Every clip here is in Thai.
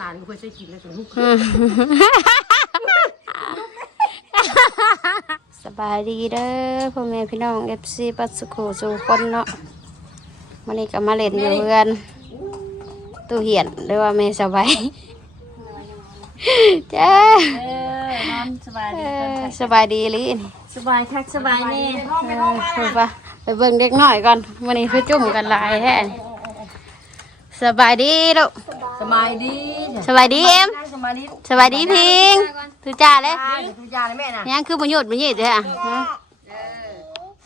หลานก็เคยใช้กินแล้วถึงลูกอืมสบายดีเด้อพ่อแม่พี่น้องเอฟซีปัสสุโขสู่คนเนาะวันนี้ก็มาเล่นอยู่เพื่อนตู้เหียนหรือว่าแม่สบายจ้าเออนอนสบายเอดีอสบายดีลินี่สบายคักสบายแน่เออไปปะไปเบิ่งเด็กน้อยก่อนวันนี้คือจุ่มกันหลายแท้นี่ สบายดีลูกสบายดีสบายดีเอ็มสบายดีสบายดีพิงถือจ่าเลยทุกยาเลยแม่น่ะยังคือบุญยุดบุญยุดเลยอะฮะ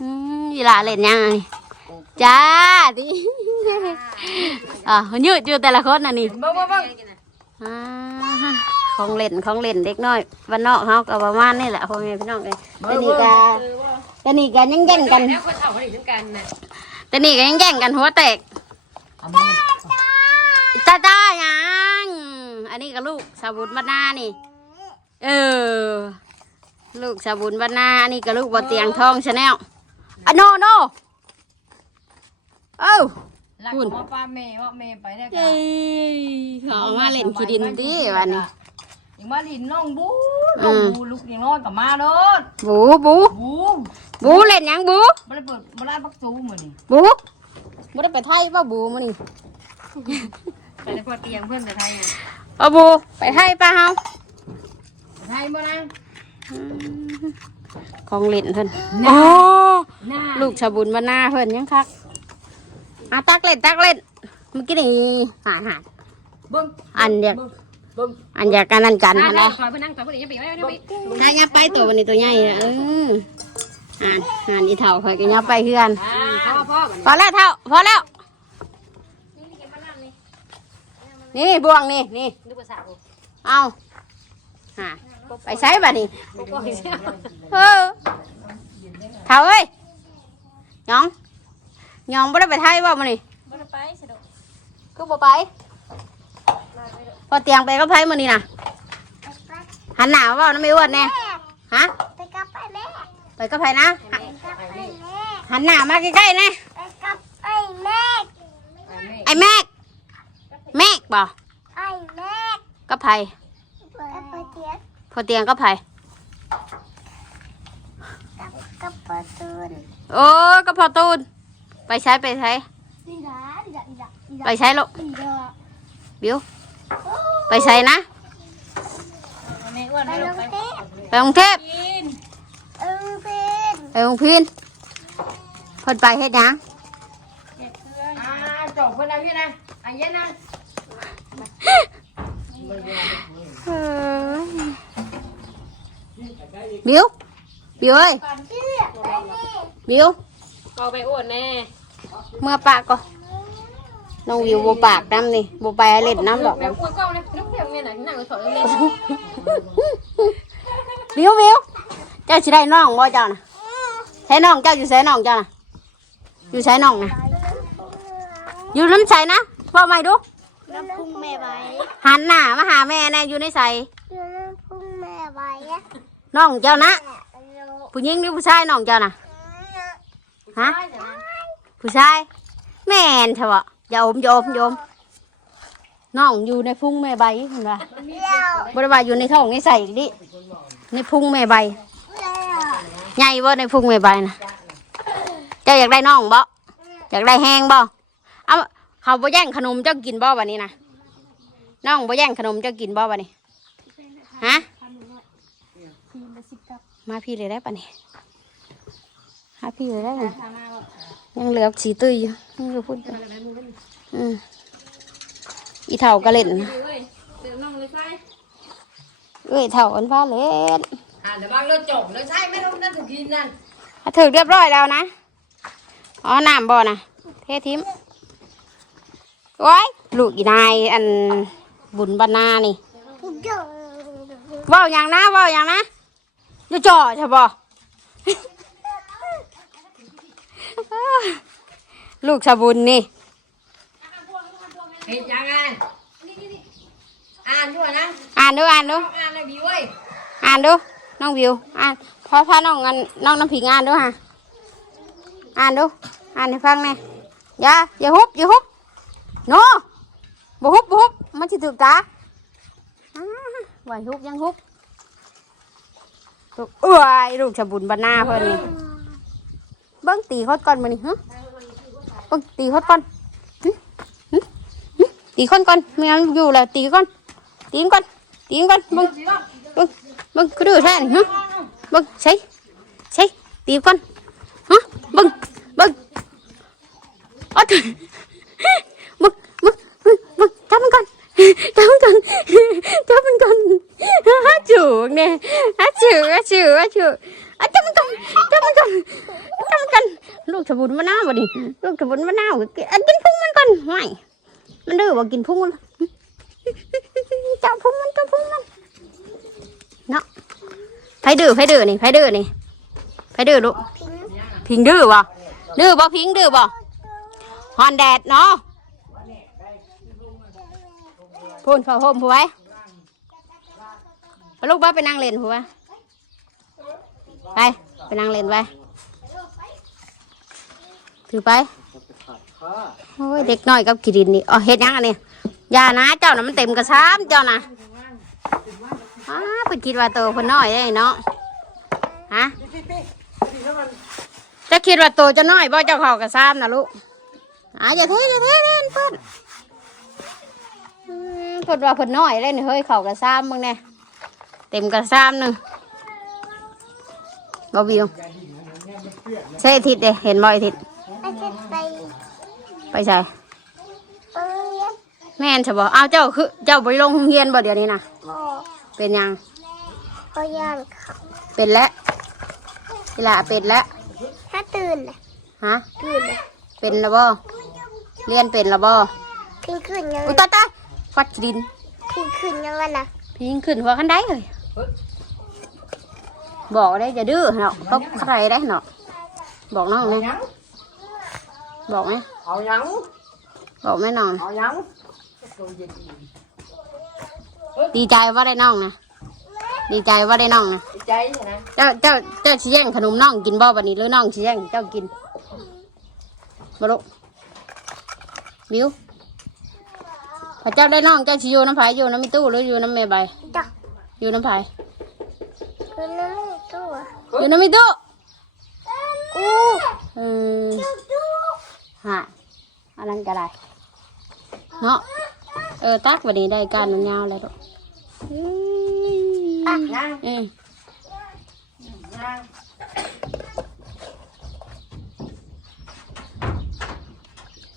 อืมยีหลาเล่นยังนี่จ้าดิอะบุญยุดอยู่แต่ละคนน่ะนี่เบิ่งเบิ่งเบิ่งอ่าของเล่นของเล่นเด็กน้อยวันนอกเขาก็ประมาณนี่แหละพ่อแม่พี่น้องเลยแต่นี่ก็แต่นี่ก็ยังแย่งกันแล้วคนเอาคนนี้ถึงกันน่ะแต่นี่ก็ยังแย่งกันหัวแตกเอามือ จ้าจ้ายังอันนี้ก็ลูกสาบุญบรรณานี่ เออ ลูกสาบุญบรรณาอันนี้ก็ลูกบ่เตียงทองชาแนลอะโนโนเอ้ารักคุณว่าป้าแม่ว่าแม่ไปได้เอ้ยเขาเอามาเล่นขี้ดินดิวันนี้ยังมาลินน้องบูน้องบูลูกยังน้อยกับมาโดดบูบูบูบูเล่นหยังบูบ่ได้เปิดบ่ได้ปักซูมื้อนี้บูบ่ได้ไปไทยป่ะบูมานี่ ไปแล้วพอเตียงเพิ่นไปไทยอยู่เอาบูไปไทยป่ะเฮาไปไทยบ่นะของเล่นเพิ่นโอ้หน้าลูกชาบุญบรรณาเพิ่นยังคักอะตักเล่นตักเล่นเมื่อกี้นี่หาหาเบิ่งอันเดียวเบิ่งเบิ่งอันอยากกันนั่นกันนั่นะนนะคอยเพิ่นนั่งต่อเพิ่นยังไปไว้ยังไปถ้ายับไปตัววันนี้ตัวใหญ่อะเอออ่านอ่านอีเท่าคอยก็ยับไปเพื่อนพ่อพ่อพอแล้วเท่าพอแล้ว นี่บ่วงนี่นี่นึกภาษาเอาหาไปใช้บัดนี้เออเท่าเอ้ยหยองหยองบ่ได้ไปไทยบ่มานี่บ่ได้ไปสะดวกก็บ่ไปพอเตียงไปก็ไผมื้อนี้น่ะหันหน้ามาเว้าน้ำไม่อ้วนแน่ฮะไปกับไปแม่ไปก็ไผนะไปกับไปแม่หันหน้ามาใกล้ๆนะ ไปกับไอ้แม่ ไอ้แม็กแม็ก บ่ไอ้แม่ก็ไผไปไปเทียนพอเตียงก็ไผกับกับประตูโอ้ก็พอตูน ไปใช้ไปใช้นี่นะนี่นะนี่นะนี่นะไปใช้ลูกนี่นะบิวไปใช้นะแม่อ้วนไปไปลลงงไปเต้ไปกรุงเทพกินเออเป็นไปกรุงพินเพิ่นไปเฮ็ดหยังอ่าจบเพิ่นนะพี่นะอันเย็นนะ เอ้ยบิวบิวเอ้ยเชื่อไปนี่บิวก็ไปอ้วนแน่เมื่อปากก็น้องวิวบ่ปากน้ำนี่บ่ไปเล่นน้ำดอกแม่อ้วนก็นะนึกเพียงเมียไหนนั่งสอนเล่นบิวบิวเจ้าสิได้น้องบ่เจ้าน่ะใช้น้องเจ้าอยู่ใช้น้องเจ้าน่ะอยู่ใช้น้องน่ะอยู่น้ำใสนะพ่อไม่ดู น้ำพุ่งแม่ไว้หันหน้ามาหาแม่แน่อยู่ในใสอยู่น้ำพุ่งแม่ไว้น้องเจ้านะแม่เอาผู้หญิงหรือผู้ชายน้องเจ้าน่ะฮะผู้ชาย แม่นเถอะบ่อย่าอมอย่าอมอย่าอมน้องอยู่ในพุงแม่ใบเห็นป่ะเลี้ยวบริวารอยู่ในท้องในใส่ดิในพุงแม่ใบเลี้ยวใหญ่บ่ในพุงแม่ใบนะเจ้าอยากได้น้องบ่อยากได้แห้งบ่เอา เขาบ่แย่งขนมเจ้ากินบ่วันนี้นะน้องบ่แย่งขนมเจ้ากินบ่วันนี้ฮะมาพี่เลยได้ปะนี่หาพี่เลยได้นี่ยังเหลือสีตุ้ยอยู่ยังอยู่พูดอืมอีเท่าก็เล่นเฮ้ยเดี๋ยวน้องเลยใช่เอ้ยเท่าอันฟ้าเล่นอ่าเดี๋ยวบางเรื่องจบเลยใช่ไม่ต้องนั่นถึงกินนั่นถ้าถึงเรียบร้อยแล้วนะ อ๋อน้ำบ่อนะเททิม โอ้ยลูกอีนายอันบุญบรรณานี่เดี๋ยวเว่าอย่างนะเว่าอย่างนะจะจ่อใช่บ่ลูกชาบุญนี่เห็นยังไงอ่านด้วยนะอ่านดูอ่านดูอ่านเลยบิวเว้ยอ่านดูน้องวิวอ่านพอพาน้องอันน้องน้ำผิงอ่านดูฮะอ่านดูอ่านให้ฟังแน่อย่าอย่าฮุบอย่าฮุบ โนบ่ฮุบบ่ฮุบมันจะถูกตาไหวฮุบยังฮุบลูกเอ้ยลูกฉบุญบรรณาเพิ่นนี่เบิ้งตีฮอดก่อนมานี่ฮะเบิ้งตีฮอดก่อนตีคนก่อนไม่งั้นอยู่แล้วตีก่อนตีก่อนตีก่อนเบิ้งเบิ้งเบิ้งคือดื้อแท้นี่ฮะเบิ้งใช่ใช่ตีก่อนฮะเบิ้งเบิ้งอ๊ดมึงมึงมึงมึงจับมันก่อนจับมันก่อนจับมันก่อนฮั จูเนี่ยฮัจูฮัจูฮัจูอะจับมันก่อนจับมันจับมันก่อนลูกสมุนมะนาวบ่ดิลูกสมุนมะนาวอะกินพุงมันก่อนไม่มันดื้อบ่กินพุงมันจับพุงมันจับพุงมันเนาะไผดื้อไผดื้อนี่ไผดื้อนี่ไผดื้อลูกพิงดื้อบ่ดื้อบ่พิงดื้อบ่ฮอนแดดเนาะพูนพอห่มผู้ไว้ ไปลูกบ้าไปนั่งเล่นผู้ไว้ไป ไปนั่งเล่นไปถือไปโอ้ยเด็กน้อยกับกิดินนี่อ๋อเฮ็ดยังอันนี้ยานะเจ้าน่ะมันเต็มกระซ้ำเจ้าน่ะอ้าเพิ่นคิดว่าโตเพิ่นน้อยได้เนาะฮะจะคิดว่าโตจะน้อยบ่เจ้าเขากระซ้ำนะลูกอ่าอย่าเทอย่าเทเล่นเพิ่นอืมเพิ่นว่าเพิ่นน้อยเลยนี่เฮ้ยเขากระซ้ำมึงเนี่ย เต็มกระซ้ำหนึ่งบ่วิวใช่อาทิศเด้เห็นบ่อาทิศไม่ใช่ไปไปใช่โรงเรียนแม่นใช่บ่อ้าวเจ้าคือเจ้าบ่ได้ลงโรงเรียนบ่เดี๋ยวนี้นะหมอเป็นหยังก็ย่านเขาเป็นแล้วเวลาเป็นแล้วถ้าตื่นน่ะฮะตื่นน่ะเป็นแล้วบ่เรียนเป็นแล้วบ่พิงขึ้นยังอุ้ยตายตายฟัดดินพิงขึ้นยังไงนะพิงขึ้นหัวขันได้เลย บอกได้จะดื้อเนาะตบใครได้เนาะบอกน้องเลยบอกไหมเอายังบอกไหมน้องเอายังดีใจว่าได้น้องนะดีใจว่าได้น้องนะใจนะเจ้าเจ้าเจ้าชี้แย่งขนมน้องกินบ่บันนี้หรือน้องชี้แย่งเจ้ากินมาลุกบิวพระเจ้าได้น้องเจ้าชี้อยู่น้ำไผ่อยู่น้ำมีตู้หรืออยู่น้ำเมใบจัก อยู่น้ำไผ่คือนั่นไม่ตัวอยู่น้ำมีตู้อู้เออฮะอันนั้นก็ได้เนาะเออตักวันนี้ได้การมันยาวเลยลูกอืมยังอืมยัง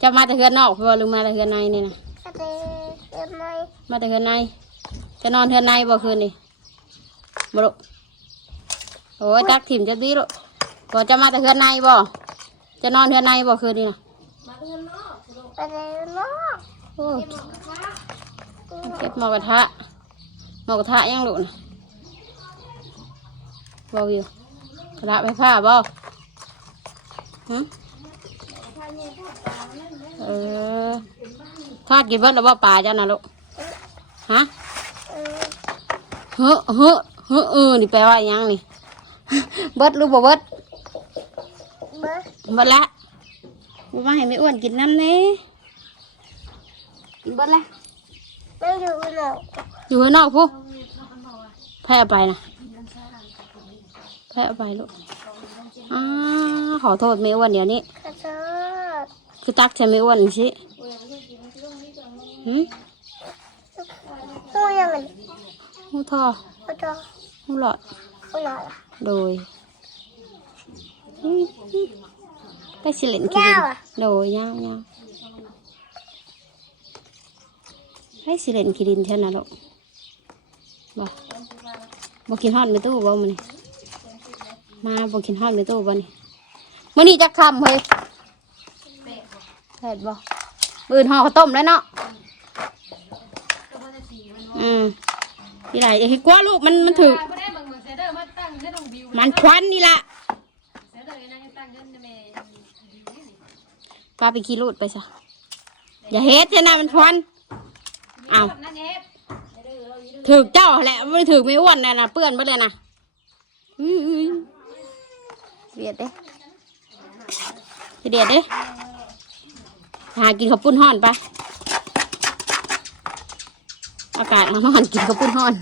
จะมาแต่เฮือนนอกเพื่อหรือมาแต่เฮือนในนี่นะกระเดเอ็มไม่มาแต่เฮือนใน จะนอนเฮือนในบ่คืนนี่บ่ลูกโอ้ยตักถิ่มจะดีลูกบ่จะมาแต่เฮือนในบ่จะนอนเฮือนในบ่คืนนี่นะกระเดนอกโอ้ยเก็บหมอกระทะหมอกระทะยังลูกนะบ่อยู่กระทะไปผ้าบ่หึเออทอดกินเบิดแล้วบ่ปลาจ้านะลูกฮะ เออเฮ้อเฮ้อเฮ้อเออนี่แปลว่าหยังนี่ เบิดหรือบ่เบิดเบิร์เบิดละบ่มาให้ไม่อ้วนกินน้ำเน่กินเบิดละไม่อยู่หรอกอยู่ข้างนอกพูแพ้ไปนะแพ้ไปลูกอ้าขอโทษไม่อ้วนเดี๋ยวนี้กระเดคือตักใช่ไม่อ้วนสิหืม หูยังไงหูทอหูจอหูหลอดหูหล่อละโดยอืมไปสิเล่นกินยาวอะโดยยาวยาวให้สิเล่นกินเช่นนะลูกบอกบอกกินฮอดในตู้บ่มันนี่มาบอกกินฮอดในตู้บ่นี่มื่อนี้จะคำเฮ้ยเผ็ดบ่ปืนห่อข้าวต้มแล้วเนาะอืม นี่ไรอย่าให้กลัวลูกมันมันถือไม่ได้เบิ่งเบิ่งเซเดอร์มาตั้งให้น้องบิวมันควันนี่ละเซเดอร์นั่งตั้งเงินแม่ป้าไปขี่รูดไปซะอย่าเฮ็ดเท่านะมันควันอ้าวนั่นเฮ็ดถือเจ้าแหละไม่ถือไม่อ้วนนะนะเปื้อนไปเลยนะอื้ออื้อเบียดเด้เดียดเด้หากินข้าวปุ้นห่อนไป อากาศมันร้อนกินข้าวปุ้นห่อน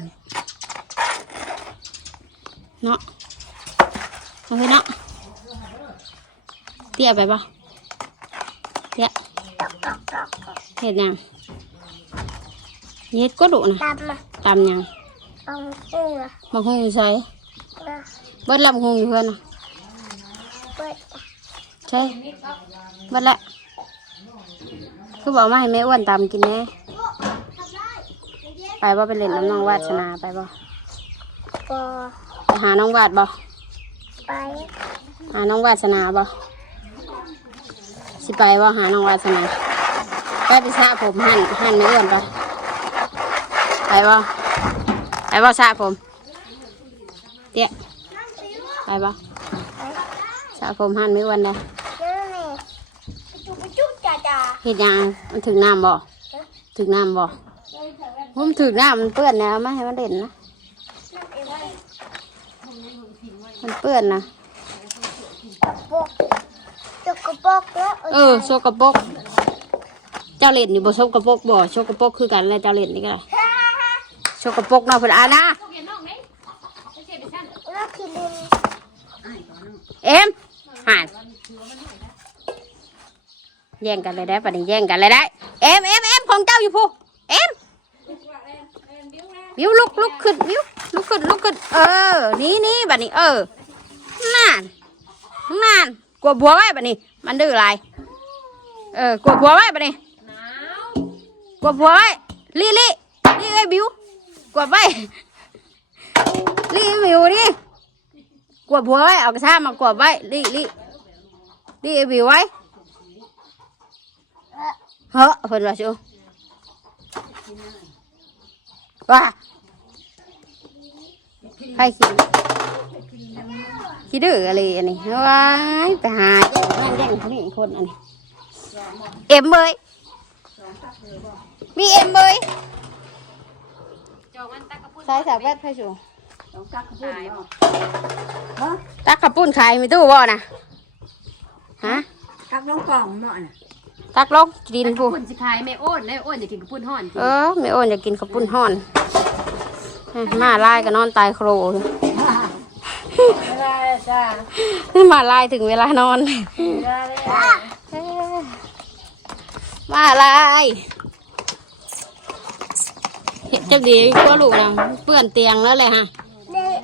เนาะเอาไปเนาะเตี้ยไปปะเตี้ยเห็ดหยังเฮ็ดก็ดุนะตามมาตำหยังเอาเสื้อมาคงอยู่ใช้มาเบิดลำคงอยู่เพื่อนนะเปิดใช่เบิดละคือบอกมาให้แม่อ้วนตำกินแน่ ไปว่าไปเล่นน้ำน้องวาสนาไปบ่ปอไปหาน้องวาดบ่ไปหาน้องวาสนาบ่สิไปบ่หาน้องวาสนาไปไปสระผมหั่นหั่นไม่อ้วนบ่ไปบ่ไปบ่สระผมเตี้ยไปบ่สระผมหั่นไม่อ้วนเลยนั่นนี่จุ๊บจุ๊บจ่าจ่าเห็ดหยังมันถึงน้ำบ่ถึงน้ำบ่ ผมถึงน้ำมันเปื้อนนะเอามาให้มันเด่นนะ มันเปื้อนนะปกจุกกระปกแล้วเออโชกกระปรกเจ้าเล่นนี่บ่โชกกระปรกบ่โชกกระปรกคือกันเลยเจ้าเล่นนี่ก็ได้โชกกระปรกเนาะเพิ่นอ่านนะแล้วทีนึงเอ็มห่านแย่งกันเลยได้ปะนี่แย่งกันเลยได้ เอ็มเอ็มเอ็มของเจ้าอยู่พูเอ็ม วิวลุกลุกขึ้นวิวลุกขึ้นลุกขึ้นเออนี่นี่บัดนี้ เออนั่นนั่นกลัวบัวไว้แบัดนี้ มันดื้ออะไรเออกลัวบัวไว้แบัดนี้กลัวบัวไว้ลี่ลี่ลี่ไอ้บิวกลัวไว้ลี่ไอ้บิวนี่กวดหัวไว้เอากระชากมากวดไว้รีรีรีไอ้บิวไว้เฮ้อเพิ่นว่าชูว่า ใครขี้ขี้ดื้ออะไรอันนี้ว้ายไปหาแย่งนั่นแย่งคนนี้คนอันนี้เอ็มเบยมีเอ็มเบยใส่สาวแวดให้ชูตักขับปุ้นขายมีตู้บ่นะฮะตักลงกล่องเหมาะน่ะตักลงดินผู้คนสิขายแม่โอ้นแล้วโอ้นจะกินกับปุ้นห่อน เออไม่โอนอยากกินขับปุ้นห่อน ฮะมาลายก็นอนตายโครอยู่ไม่ได้จ้ามาลายถึงเวลานอนไม่ได้เลยเอ้ยมาลายเห็ดจับดีกลัวลูกนะเปื้อนเตียงแล้วเลยฮะเด็ก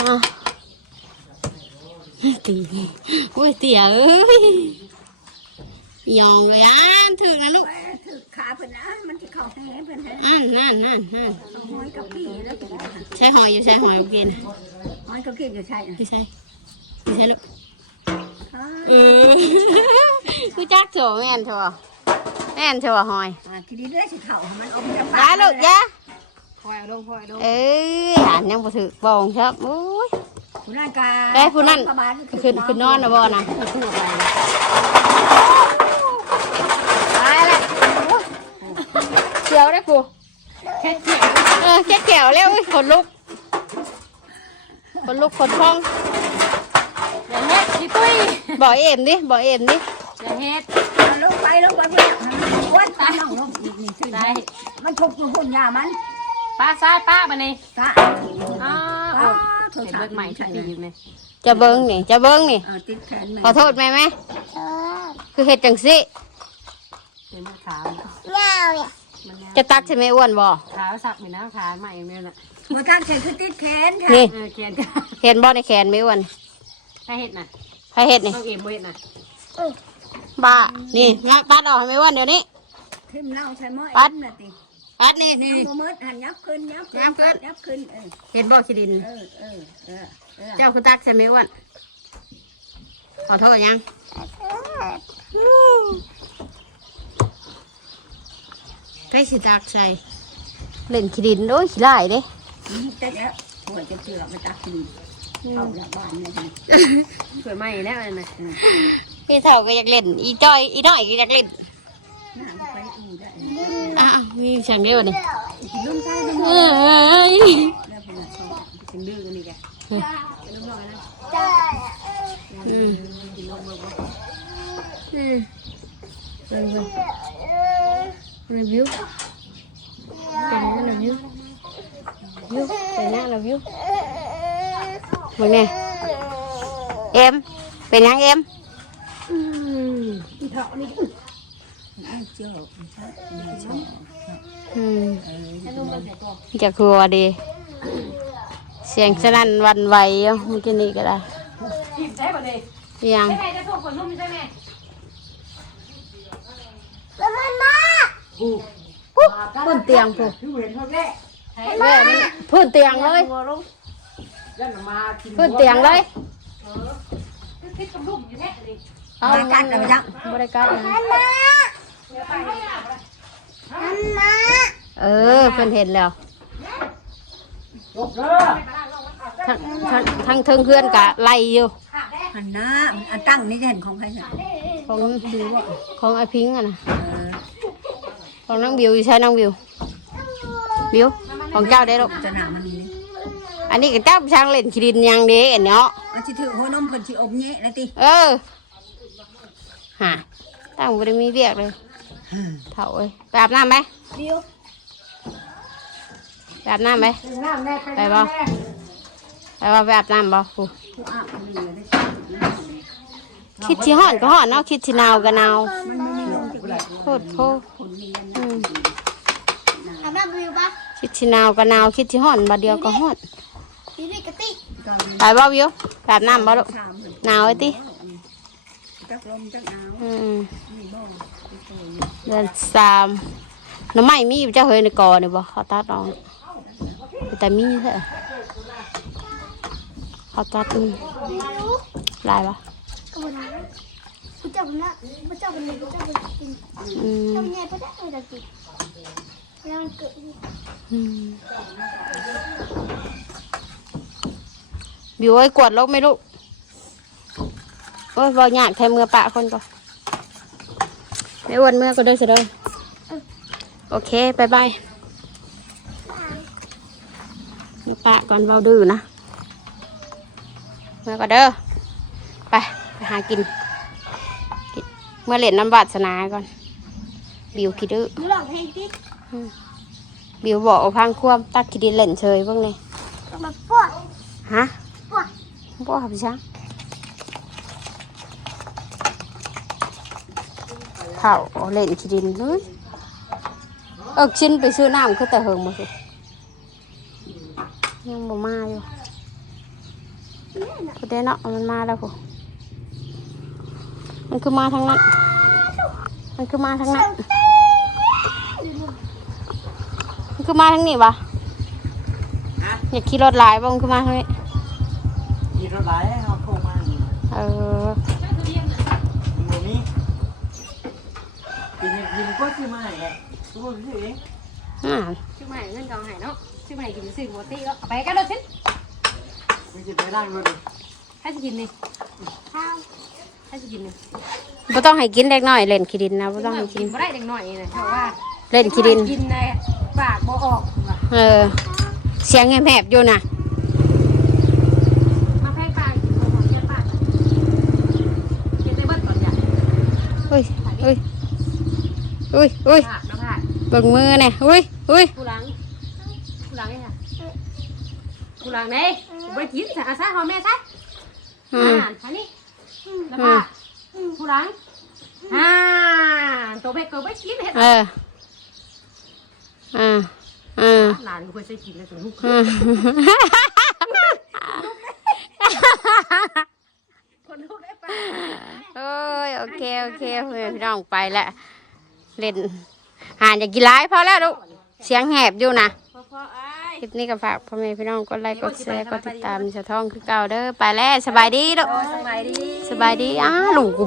อะตีอุ้ยเตียเอ้ย ยองเลยอะถึงนะลูกไปถือขาเพิ่นนะมันจะเข้าให้เพิ่นให้อ่านนั่นนั่นนั่นหอยกับพี่แล้วกินใช้หอยอยู่ใช้หอยโอเคนะหอยกับพี่ก็ใช่น่ะไม่ใช่ไม่ใช่ลูกอ่าเออคือจักโถแม่นโถแม่นโถหอยทีนี้ได้สิเข้าให้มันอมจะได้ลูกยะคอยเอาลงคอยเอาลงเอ้ยหานยังบ่ถือบองครับโอ้ยผู้นั้นกาได้ผู้นั้นประมาณขึ้นขึ้นนอนนะบ่นะตายละโอ้ยเขี ยวได้กูแค่เขียวเออแค่เขียวแล้วเอ้ยขนลุกขนลุกขนพองอย่าเฮ็ดพี่ตุ้ยบอกเอ็มดิบอกเอ็มดิอย่าเฮ็ดเอาลงไปลงไปเพิ่นวัดตาน้องลงอีกนี่ขึ้นได้มันทุกอยู่พุ่นยามันป้าซ้ายป้ามานี่ตาอ้าอ้าวโอ้ยเห็นเบิดใหม่ทุกปีอยู่ไหมจะเบิ้งนี่จะเบิ้งนี่เอาติดแขนแม่ขอโทษแม่ไหมเออคือเห็ดจังสิเป็นขาวเงาเนี่ย มันนะจะตักใช่ไหมอ้วนบ่ขาวสักเหมือนน้ำขาวใหม่เนี่ยน่ะบ่ตั้งใจคือติดแขนค่ะนี่เออเขียนกันเห็นบ่ในแขนไหมอ้วนถ้าเฮ็ดน่ะใครเห็ดนี่ต้องเอ็มบ่เฮ็ดน่ะบ้านี่มาปัดออกให้ไหมอ้วนเดี๋ยวนี้ทิ่มเหล้าใช่ไหมปัดเอ็มน่ะติปัดนี่นี่เอาบ่มืดหันยับขึ้นยับยับขึ้น ยับขึ้นเออเห็นบ่ขี้ดิน เออเออเออเออเจ้าคือตักใช่ไหมอ้วนขอโทษยังใครสิตักใส่เล่นขี้ดินโด้วยขี้ไล่เด้แต่แล้วหัวจะเจือมาตักกินเข้าละบ้านเลยนะสวยใหม่แล้วอันน่ะพี่เฒ่าก็อยากเล่น อีจ้อยอีน้อยก็อยากเล่นน้ำไปอูได้อ้าวมีฉันเดียวนี่ลุงชายลุงเอ้ยแล้วเป็นชอบเป็นดื้อกันนี่แกจ้าอืมอืม เบิ่งเบิ่งเออรีวิวเป็นรีวิววิวเป็นยังล่ะวิวมึง ปุ๊บพื้นเตียงปุ๊บแม่มันพื้นเตียงเลยพื้นเตียงเลยคิดกับลูกอยู่แท้เลยเอามากัดแล้วจังบริการมันนมาเออเพิ่นเห็นแล้วทั้งทั้งทั้งเทิงเพื่อนกะไล่อยู่หันน้าอันตั้งนี่จะเห็นของใครเนี่ยของของไอพิงค์อะนะ ของน้องบิวอยู่ใช่น้องบิว บิวของเจ้าได้หรอกจะหนามันนี่อันนี้ก็เจ้าช่างเล่นขีดินอยังเด้เนาะอันที่ถือหัวนมเพิ่นสิอมแยะนะติเออฮะตั้งบริมีเบียกเลยเถ่าเอ้ยไปอาบน้ำไหมบิวไปอาบน้ำไหมไปบ่ไปบ่ไปอาบน้ำบ่ครูผู้อาบมันเหลือได้คิดที่ห่อนก็ห่อนเนาะคิดที่หนาวก็หนาว โคตรโพคนมีอันอืมอาบน้ำบิวปะคิดที่หนาวก็หนาวคิดที่ห่อนบาดเดียวก็ห่อนบิวนี่กระติกก็ไปบ่วิวไปอาบน้ำบ่ลูกชามเลยหนาวไอ้ติจักลมจักหนาวอืมนี่บ่เดือนสามน้ำไม้มีอยู่เจ้าเฮยในกอเนี่ยบ่เขาตัดเอาแต่มีแท้เขาตัดอืมบิวลายปะ กระบวนการกูจับมันละกูจับมันเลยกูจับมันกินอืมทำไงก็ได้ไม่ได้กินแล้วมันเกิดอืมบิวไอ้ยกวดลกไหมลูกโอ้ยบ่ยากแค่มือปะคนก่อนไม่อ้วนเมื่อก็ได้เสยเด็จโอเคบายบายมือปะก่อนเราดื้อนะเมื่อก็เด้อไปไปหากิน มื่อเล่นน้ำบาดสนาก่อน บิวคิดดื้อมึงหลอกเพลงติ๊กบิวบอกเอาพังควมตักคิดดินเล่นเฉยเบ้างเลยก็มาปวดฮะปวดบ่ครับพี่ช้างเผาเล่นคิดดินเลยเอิกชิ้นไปซื้อน้ำคือแต่เหิงมาสิยังบ่มาอยู่ก็ได้เนาะมันมาแล้วกูมันคือมาทางนั้น มันคือมาทางนั้นมันคือมาทางนี้วะอยากขี่รถหลายบ้างคือมาทางนี้ขี่รถไหลเอาเข้ามาอยู่เออตรงนี้กินกินก็ซื้อมาให้แหละทุกคนซื้อเองอ่าชื่อใหม่เงินกองหายเนาะชื่อใหม่กินสิ่งหมดตีแล้วไปกันเลยสิไม่ใช่ไปนั่งรถดิให้จะกินนี่ข้าวให้จะกินนี่ บ่ต้องให้กินเล็กน้อยเล่นขี้ดินนะบ่ต้องให้กิน บ่ได้เด็กหน่อยนะเพราะว่าเล่นขี้ดิน กินในปากบ่ออกว่ะเออ เสียงแหบๆอยู่นะมาแพงปากกินของเยี่ยปากกินได้เบิดก่อนอย่าอุ้ยอุ้ยอุ้ยอุ้ยปากนะปากเบิ่งมือเนี่ยอุ้ยอุ้ยผู้หลังผู้หลังไงค่ะผู้หลังเนี่ยไปกินใส่อาซาหอมแม่ใช่อือามหารอันนี้นะปากผู้หลังอ่า ตัวเบ็ดตัวเบ็ดกินเห็ดเอออ่าอ่าหลานกูเคยใช้กินเลยตัวลูกอืมคนลูกได้ปะโอ้ยโอเคโอเคพ่อแม่พี่น้องไปแล้วเล่นหานอย่ากินร้ายพอแล้วลูกเสียงแหบอยู่นะพอพอไอ้คลิปนี้ก็ฝากพ่อแม่พี่น้องกดไลค์กดแชร์กดติดตามสะท้องคือเก่าเด้อไปแล้วสบายดีลูกสบายดีสบายดีอ้าลูกกู